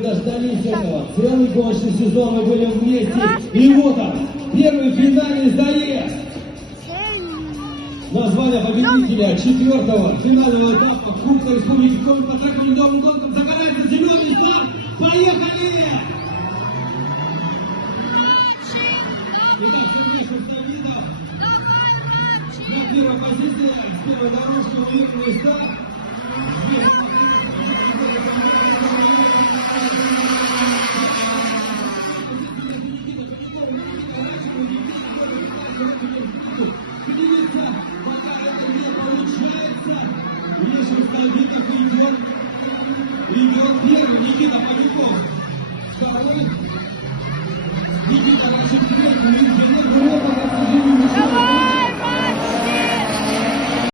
дождались этого. Целый гоночный сезон мы были вместе. И вот он, первый финальный заезд. Название победителя 4-го финального этапа Кубка Республики Коми по трекам ледовым гонкам. Загорается зеленый старт. Поехали! Итак, Сергей Шевцовидов на первой позиции. С первой дорожки уверенный старт. Пока это не получается, Лешин Столбиков идет первый, Никита Павлюков второй.